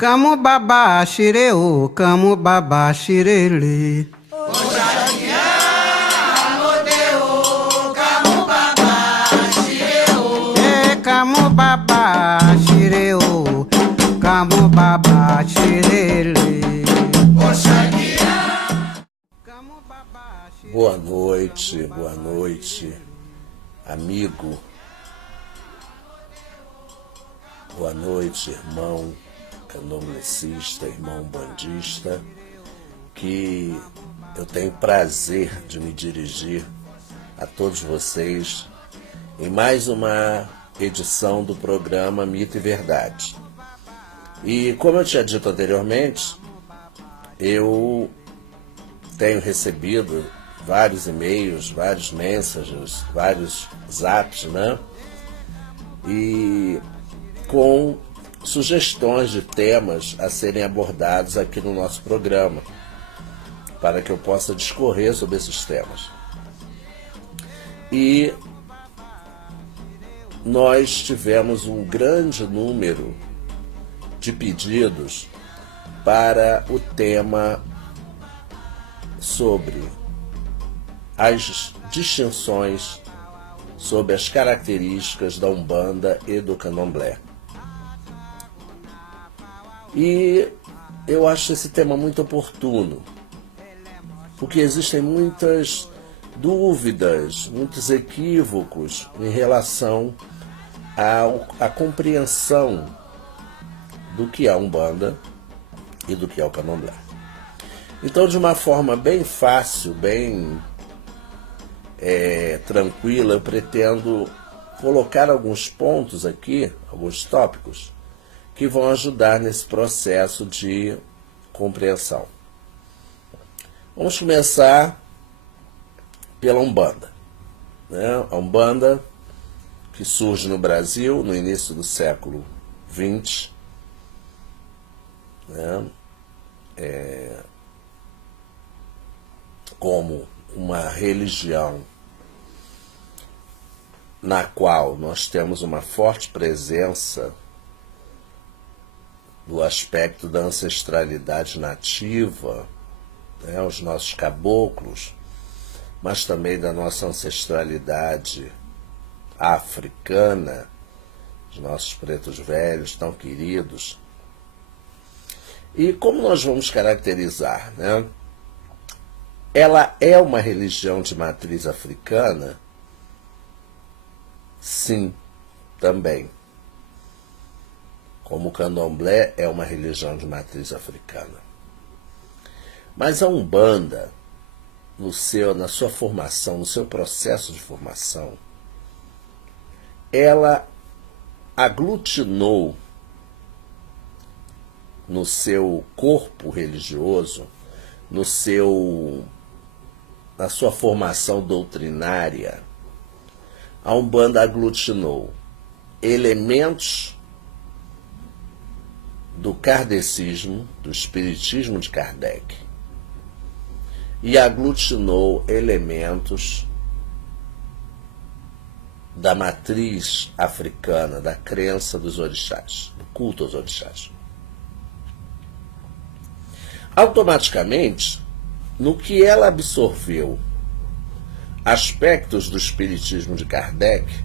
Kamu baba shireu, kamu baba shirele. Kamu baba shireu, kamu baba shirele. Boa noite, amigo. Boa noite, irmão candomblessista, irmão bandista, que eu tenho prazer de me dirigir a todos vocês em mais uma edição do programa Mito e Verdade. E como eu tinha dito anteriormente, eu tenho recebido vários e-mails, vários mensagens, vários zaps, né? E com sugestões de temas a serem abordados aqui no nosso programa, para que eu possa discorrer sobre esses temas. E nós tivemos um grande número de pedidos para o tema sobre as distinções, sobre as características da Umbanda e do Candomblé. E eu acho esse tema muito oportuno, porque existem muitas dúvidas, muitos equívocos em relação à compreensão do que é a Umbanda e do que é o Candomblé. Então, de uma forma bem fácil, bem tranquila, eu pretendo colocar alguns pontos aqui, alguns tópicos, que vão ajudar nesse processo de compreensão. Vamos começar pela Umbanda, né? A Umbanda, que surge no Brasil no início do século XX, né? Como uma religião na qual nós temos uma forte presença do aspecto da ancestralidade nativa, né, os nossos caboclos, mas também da nossa ancestralidade africana, os nossos pretos velhos tão queridos. E como nós vamos caracterizar, né? Ela é uma religião de matriz africana? Sim, também. Como o Candomblé é uma religião de matriz africana. Mas a Umbanda, na sua formação, no seu processo de formação, ela aglutinou no seu corpo religioso, na sua formação doutrinária, a Umbanda aglutinou elementos do kardecismo, do espiritismo de Kardec, e aglutinou elementos da matriz africana, da crença dos orixás, do culto aos orixás. Automaticamente, no que ela absorveu aspectos do espiritismo de Kardec,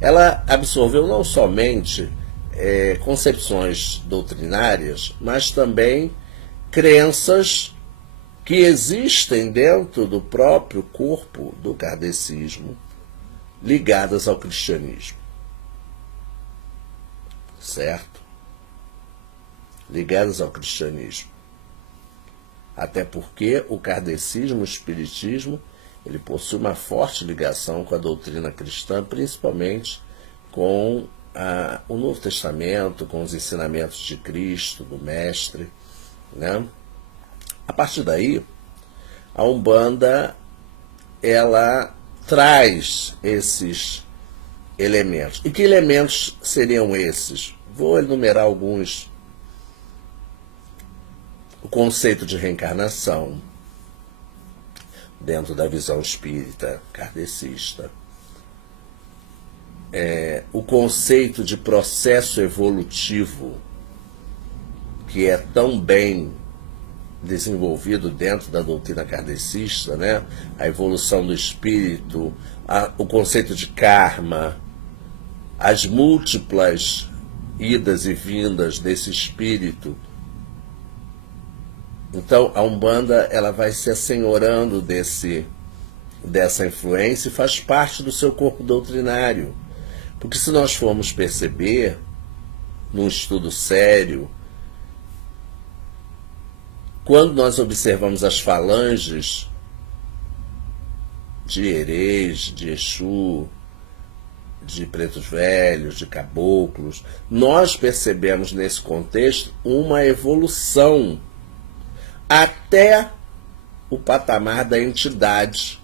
ela absorveu não somente concepções doutrinárias, mas também crenças que existem dentro do próprio corpo do kardecismo, ligadas ao cristianismo. Certo? Ligadas ao cristianismo. Até porque o kardecismo, o espiritismo, ele possui uma forte ligação com a doutrina cristã, principalmente com o Novo Testamento, com os ensinamentos de Cristo, do Mestre, né? A partir daí, a Umbanda, ela traz esses elementos. E que elementos seriam esses? Vou enumerar alguns. O conceito de reencarnação, dentro da visão espírita kardecista. O conceito de processo evolutivo, que é tão bem desenvolvido dentro da doutrina kardecista, né? A evolução do espírito, o conceito de karma, as múltiplas idas e vindas desse espírito. Então a Umbanda ela vai se assenhorando dessa influência e faz parte do seu corpo doutrinário. Porque se nós formos perceber, num estudo sério, quando nós observamos as falanges de Herês, de Exu, de pretos velhos, de caboclos, nós percebemos nesse contexto uma evolução até o patamar da entidade.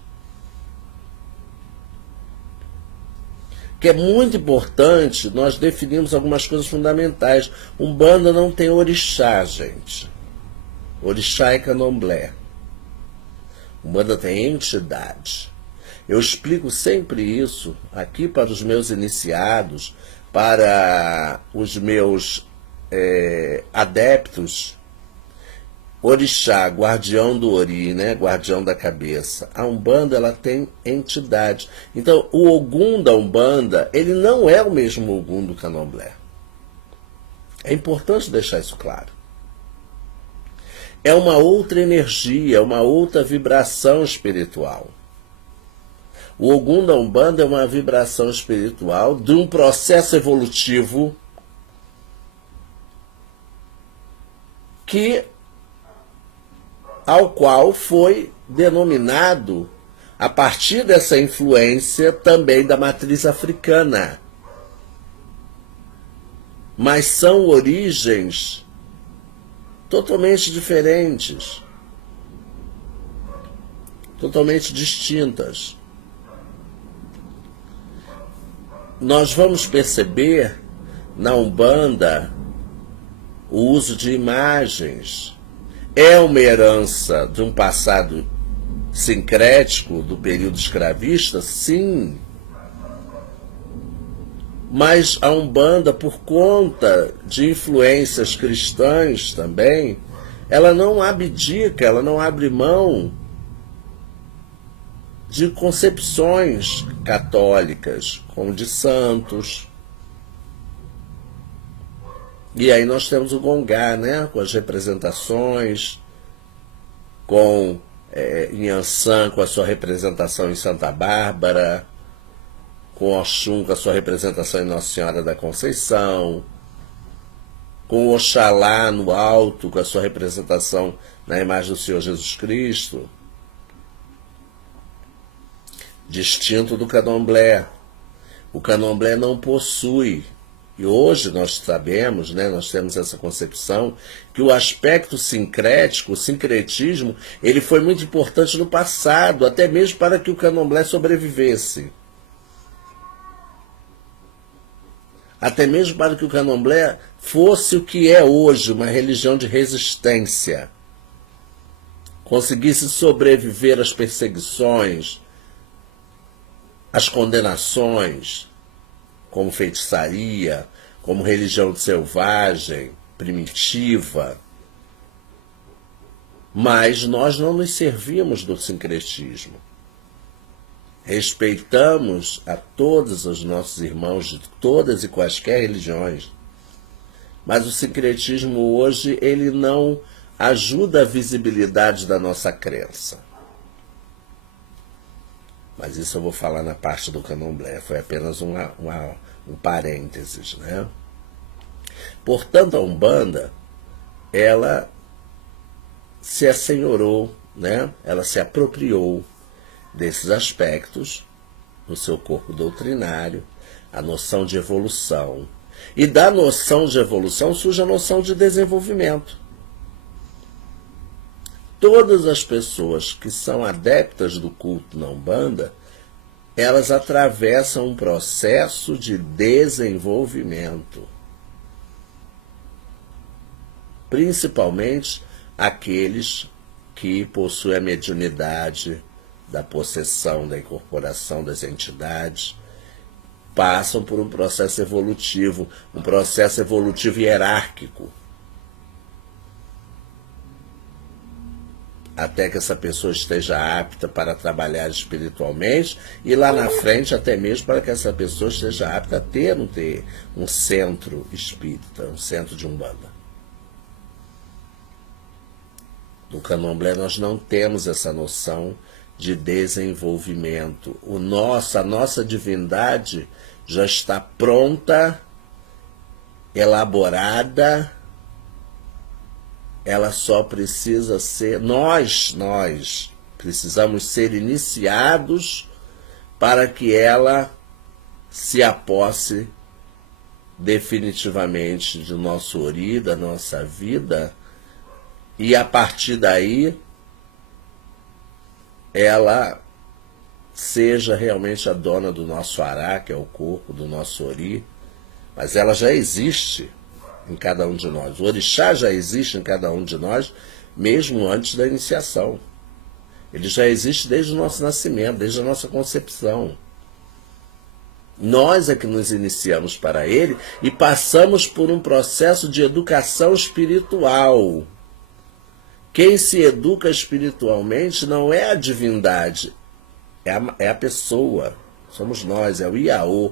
Que é muito importante nós definirmos algumas coisas fundamentais. Umbanda não tem orixá, gente. Orixá é candomblé. Umbanda tem entidade. Eu explico sempre isso aqui para os meus iniciados, para os meus adeptos. Orixá, guardião do ori, né? Guardião da cabeça. A Umbanda ela tem entidade. Então, o Ogum da Umbanda, ele não é o mesmo Ogum do Candomblé. É importante deixar isso claro. É uma outra energia, uma outra vibração espiritual. O Ogum da Umbanda é uma vibração espiritual de um processo evolutivo ao qual foi denominado a partir dessa influência também da matriz africana. Mas são origens totalmente diferentes, totalmente distintas. Nós vamos perceber na Umbanda o uso de imagens. É uma herança de um passado sincrético do período escravista? Sim. Mas a Umbanda, por conta de influências cristãs também, ela não abdica, ela não abre mão de concepções católicas, como de santos. E aí nós temos o Gongá, né, com as representações, com Inhansã com a sua representação em Santa Bárbara, com Oxum com a sua representação em Nossa Senhora da Conceição, com Oxalá no alto com a sua representação na imagem do Senhor Jesus Cristo, distinto do candomblé. O candomblé não possui, e hoje nós sabemos, né, nós temos essa concepção, que o aspecto sincrético, o sincretismo, ele foi muito importante no passado, até mesmo para que o candomblé sobrevivesse. Até mesmo para que o candomblé fosse o que é hoje, uma religião de resistência. Conseguisse sobreviver às perseguições, às condenações, como feitiçaria, como religião selvagem, primitiva. Mas nós não nos servimos do sincretismo. Respeitamos a todos os nossos irmãos de todas e quaisquer religiões. Mas o sincretismo hoje, ele não ajuda a visibilidade da nossa crença. Mas isso eu vou falar na parte do candomblé, foi apenas um parênteses, né? Portanto, a Umbanda, ela se assenhorou, né? Ela se apropriou desses aspectos no seu corpo doutrinário, a noção de evolução. E da noção de evolução surge a noção de desenvolvimento. Todas as pessoas que são adeptas do culto na Umbanda, elas atravessam um processo de desenvolvimento. Principalmente aqueles que possuem a mediunidade da possessão, da incorporação das entidades, passam por um processo evolutivo hierárquico. até que essa pessoa esteja apta para trabalhar espiritualmente, e lá na frente até mesmo para que essa pessoa esteja apta a ter um centro espírita, um centro de Umbanda. No Candomblé nós não temos essa noção de desenvolvimento. A nossa divindade já está pronta, elaborada, ela só precisa ser, nós precisamos ser iniciados para que ela se aposse definitivamente do nosso ori, da nossa vida, e a partir daí ela seja realmente a dona do nosso ará, que é o corpo do nosso ori, mas ela já existe em cada um de nós. O orixá já existe em cada um de nós, mesmo antes da iniciação. Ele já existe desde o nosso nascimento, desde a nossa concepção. Nós é que nos iniciamos para ele e passamos por um processo de educação espiritual. Quem se educa espiritualmente não é a divindade, é a pessoa. Somos nós, é o Iaô,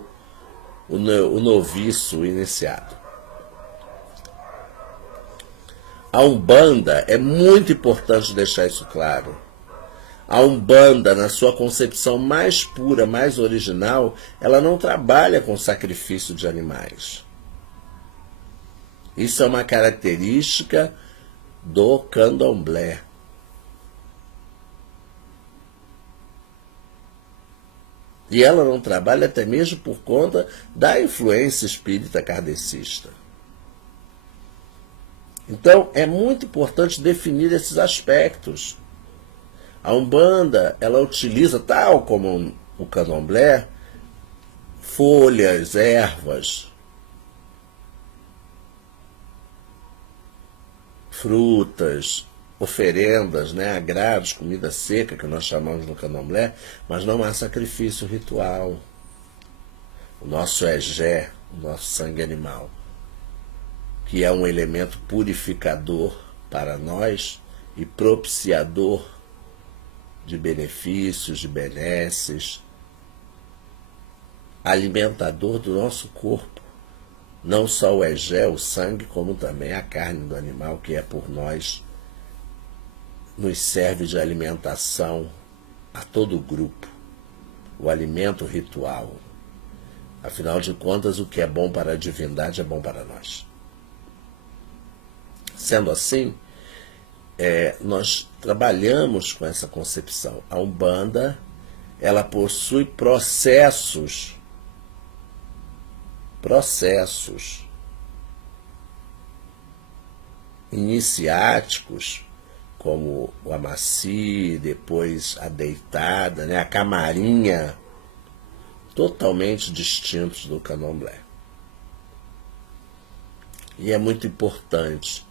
o noviço, o iniciado. A Umbanda, é muito importante deixar isso claro. A Umbanda, na sua concepção mais pura, mais original, ela não trabalha com sacrifício de animais. Isso é uma característica do Candomblé. E ela não trabalha até mesmo por conta da influência espírita kardecista. Então, é muito importante definir esses aspectos. A Umbanda, ela utiliza, tal como o Candomblé, folhas, ervas, frutas, oferendas, né, agrados, comida seca, que nós chamamos no Candomblé, mas não há sacrifício ritual. O nosso egé, o nosso sangue animal, que é um elemento purificador para nós e propiciador de benefícios, de benesses, alimentador do nosso corpo. Não só o egé, o sangue, como também a carne do animal, que é por nós, nos serve de alimentação a todo o grupo. O alimento ritual. Afinal de contas, o que é bom para a divindade é bom para nós. Sendo assim, nós trabalhamos com essa concepção. A Umbanda, ela possui processos iniciáticos, como o amaci, depois a deitada, né, a camarinha, totalmente distintos do Candomblé. E é muito importante.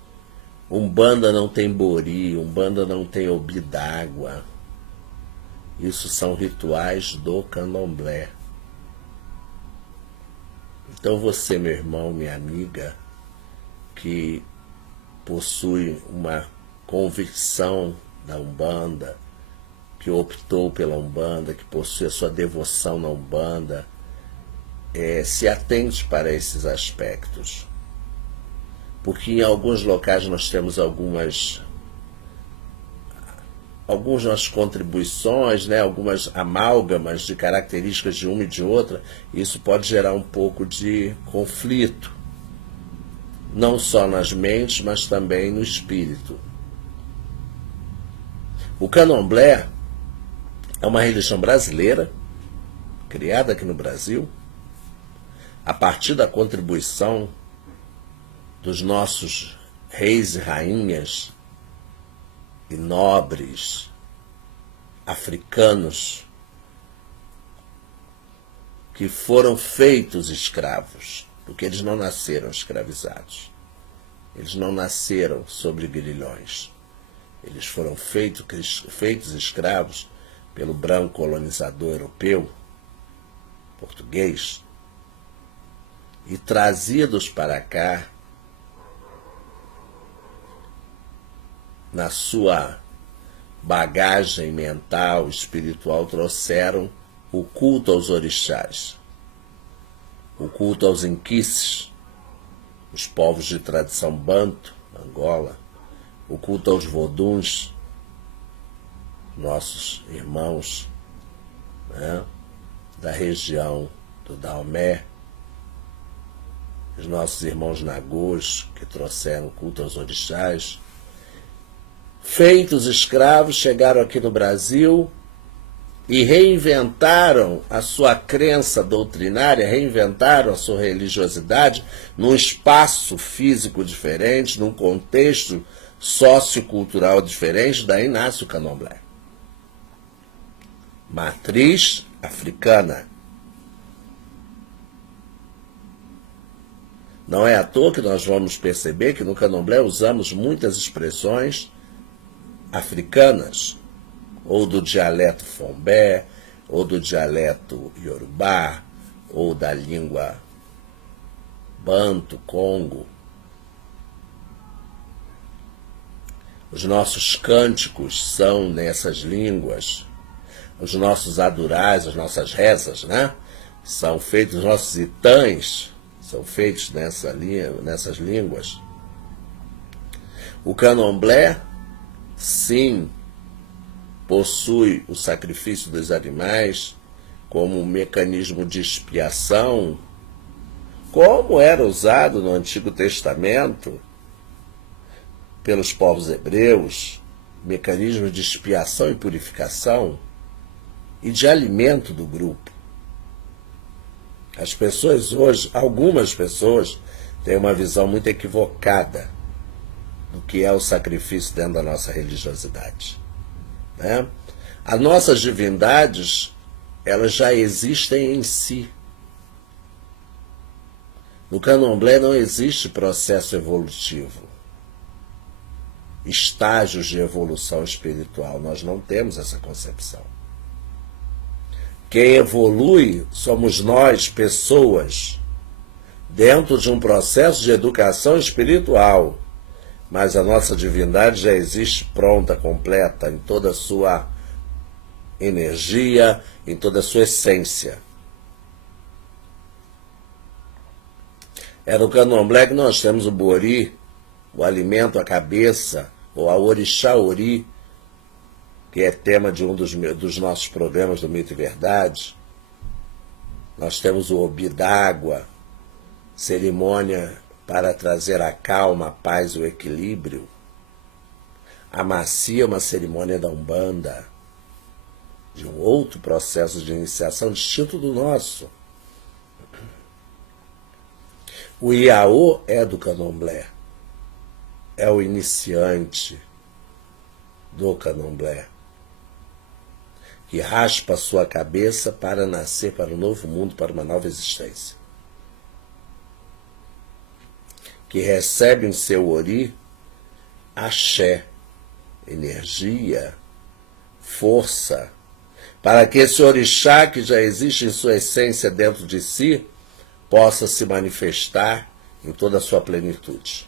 Umbanda não tem bori, Umbanda não tem obi d'água. Isso são rituais do Candomblé. Então você, meu irmão, minha amiga, que possui uma convicção da Umbanda, que optou pela Umbanda, que possui a sua devoção na Umbanda, se atente para esses aspectos. Porque em alguns locais nós temos algumas contribuições, né, algumas amálgamas de características de uma e de outra, e isso pode gerar um pouco de conflito, não só nas mentes, mas também no espírito. O Candomblé é uma religião brasileira, criada aqui no Brasil, a partir da contribuição dos nossos reis e rainhas e nobres africanos que foram feitos escravos, porque eles não nasceram escravizados. Eles não nasceram sobre grilhões. Eles foram feitos escravos pelo branco colonizador europeu, português, e trazidos para cá bagagem mental, espiritual, trouxeram o culto aos orixás, o culto aos inquices, os povos de tradição banto, Angola, o culto aos voduns, nossos irmãos, né, da região do Daomé, os nossos irmãos nagôs, que trouxeram culto aos orixás. Feitos escravos, chegaram aqui no Brasil e reinventaram a sua crença doutrinária, reinventaram a sua religiosidade num espaço físico diferente, num contexto sociocultural diferente. Daí nasce o candomblé. Matriz africana. Não é à toa que nós vamos perceber que no candomblé usamos muitas expressões africanas, ou do dialeto fombé, ou do dialeto iorubá, ou da língua banto, congo. Os nossos cânticos são nessas línguas, os nossos adorais, as nossas rezas, né? São feitos, os nossos itãs são feitos nessas línguas. O candomblé, sim, possui o sacrifício dos animais como um mecanismo de expiação, como era usado no Antigo Testamento pelos povos hebreus, mecanismo de expiação e purificação e de alimento do grupo. As pessoas hoje, algumas pessoas, têm uma visão muito equivocada do que é o sacrifício dentro da nossa religiosidade, né? As nossas divindades, elas já existem em si. No candomblé não existe processo evolutivo, estágios de evolução espiritual. Nós não temos essa concepção. Quem evolui somos nós, pessoas, dentro de um processo de educação espiritual. Mas a nossa divindade já existe pronta, completa, em toda a sua energia, em toda a sua essência. É no candomblé que nós temos o bori, o alimento à cabeça, ou a orixá ori, que é tema de um dos nossos programas do Mito e Verdade. Nós temos o obi d'água, cerimônia para trazer a calma, a paz e o equilíbrio. A macia é uma cerimônia da Umbanda, de um outro processo de iniciação distinto do nosso. O Iaô é do candomblé, é o iniciante do candomblé, que raspa a sua cabeça para nascer para um novo mundo, para uma nova existência. Que recebe em seu ori axé, energia, força, para que esse orixá que já existe em sua essência dentro de si possa se manifestar em toda a sua plenitude.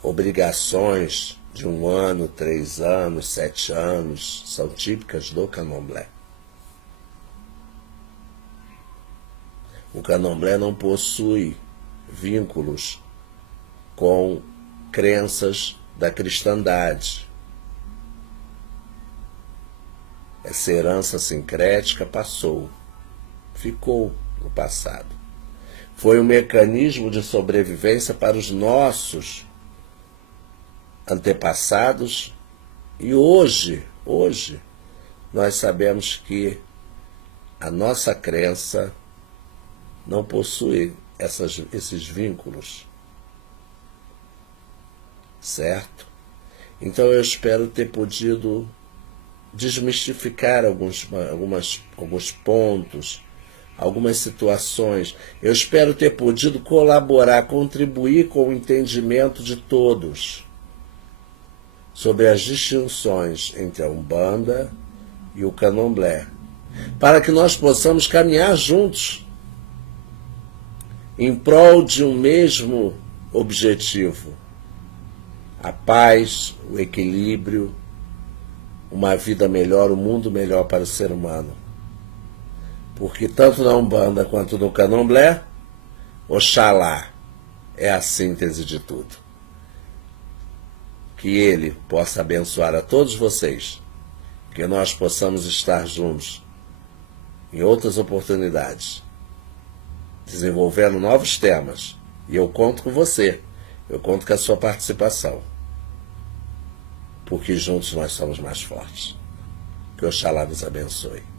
Obrigações de 1 ano, 3 anos, 7 anos são típicas do candomblé. O candomblé não possui vínculos com crenças da cristandade. Essa herança sincrética passou, ficou no passado. Foi um mecanismo de sobrevivência para os nossos antepassados e hoje nós sabemos que a nossa crença não possui esses vínculos, certo? Então eu espero ter podido desmistificar alguns pontos, algumas situações. Eu espero ter podido colaborar, contribuir com o entendimento de todos sobre as distinções entre a Umbanda e o Candomblé, para que nós possamos caminhar juntos em prol de um mesmo objetivo: a paz, o equilíbrio, uma vida melhor, um mundo melhor para o ser humano. Porque tanto na Umbanda quanto no Candomblé, Oxalá é a síntese de tudo. Que ele possa abençoar a todos vocês, que nós possamos estar juntos em outras oportunidades, desenvolvendo novos temas. E eu conto com você, eu conto com a sua participação, porque juntos nós somos mais fortes. Que Oxalá nos abençoe.